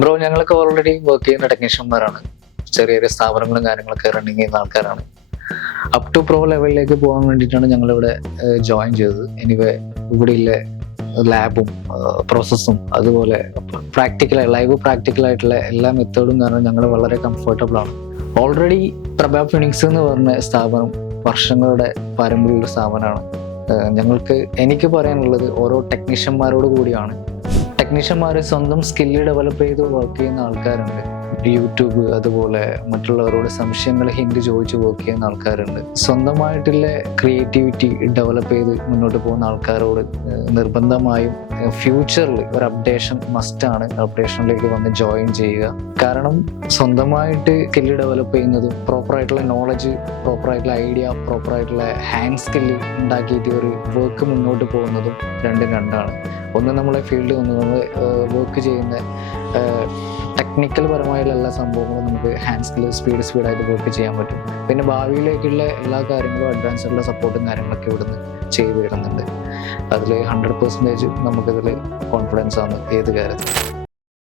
Bro, ഞങ്ങളൊക്കെ already work ചെയ്യുന്ന ടെക്നീഷ്യന്മാരാണ്. ചെറിയ ചെറിയ സ്ഥാപനങ്ങളും കാര്യങ്ങളൊക്കെ റണ്ണിങ് ചെയ്യുന്ന ആൾക്കാരാണ്. അപ് ടു പ്രോ ലെവലിലേക്ക് പോകാൻ വേണ്ടിയിട്ടാണ് ഞങ്ങളിവിടെ ജോയിൻ ചെയ്തത്. എനിവേ ഇവിടെയുള്ള ലാബും പ്രോസസ്സും അതുപോലെ ലൈവ് പ്രാക്ടിക്കലായിട്ടുള്ള എല്ലാ മെത്തേഡും കാരണം ഞങ്ങൾ വളരെ കംഫർട്ടബിൾ ആണ്. ഓൾറെഡി പ്രഭ ഫിനിക്സ് എന്ന് പറഞ്ഞ സ്ഥാപനം വർഷങ്ങളുടെ പാരമ്പര്യമുള്ള സ്ഥാപനമാണ്. എനിക്ക് പറയാനുള്ളത് ഓരോ ടെക്നീഷ്യന്മാരോട് കൂടിയാണ്. ടെക്നീഷ്യന്മാർ സ്വന്തം സ്കില്ല് ഡെവലപ്പ് ചെയ്ത് വർക്ക് ചെയ്യുന്ന ആൾക്കാരുണ്ട്. യൂട്യൂബ് അതുപോലെ മറ്റുള്ളവരോട് സംശയങ്ങൾ ഹിന്റ് ചോദിച്ച് വർക്ക് ചെയ്യുന്ന ആൾക്കാരുണ്ട്. സ്വന്തമായിട്ടുള്ള ക്രിയേറ്റിവിറ്റി ഡെവലപ്പ് ചെയ്ത് മുന്നോട്ട് പോകുന്ന ആൾക്കാരോട് നിർബന്ധമായും ഫ്യൂച്ചറിൽ ഒരു അപ്ഡേഷൻ മസ്റ്റാണ്. അപ്ഡേഷനിലേക്ക് വന്ന് ജോയിൻ ചെയ്യുക. കാരണം സ്വന്തമായിട്ട് സ്കില്ല് ഡെവലപ്പ് ചെയ്യുന്നതും പ്രോപ്പറായിട്ടുള്ള നോളജ്, പ്രോപ്പറായിട്ടുള്ള ഐഡിയ, പ്രോപ്പറായിട്ടുള്ള ഹാൻഡ് സ്കില്ല് ഉണ്ടാക്കിയിട്ട് ഒരു വർക്ക് മുന്നോട്ട് പോകുന്നതും രണ്ടാണ്. ഒന്ന് നമ്മളെ ഫീൽഡ് ഒന്ന് നമ്മൾ വർക്ക് ചെയ്യുന്ന ടെക്നിക്കൽ പരമായുള്ള എല്ലാ സംഭവങ്ങളും നമുക്ക് ഹാൻഡ് സ്കില്ല് സ്പീഡായിട്ട് വർക്ക് ചെയ്യാൻ പറ്റും. പിന്നെ ഭാവിയിലേക്കുള്ള എല്ലാ കാര്യങ്ങളും അഡ്വാൻസ്ഡുള്ള സപ്പോർട്ടും കാര്യങ്ങളൊക്കെ ഇവിടുന്ന് ചെയ്തു വരുന്നുണ്ട്. അതിൽ 100% നമുക്കതിൽ കോൺഫിഡൻസ് ആണ് ഏത് കാര്യത്തിൽ.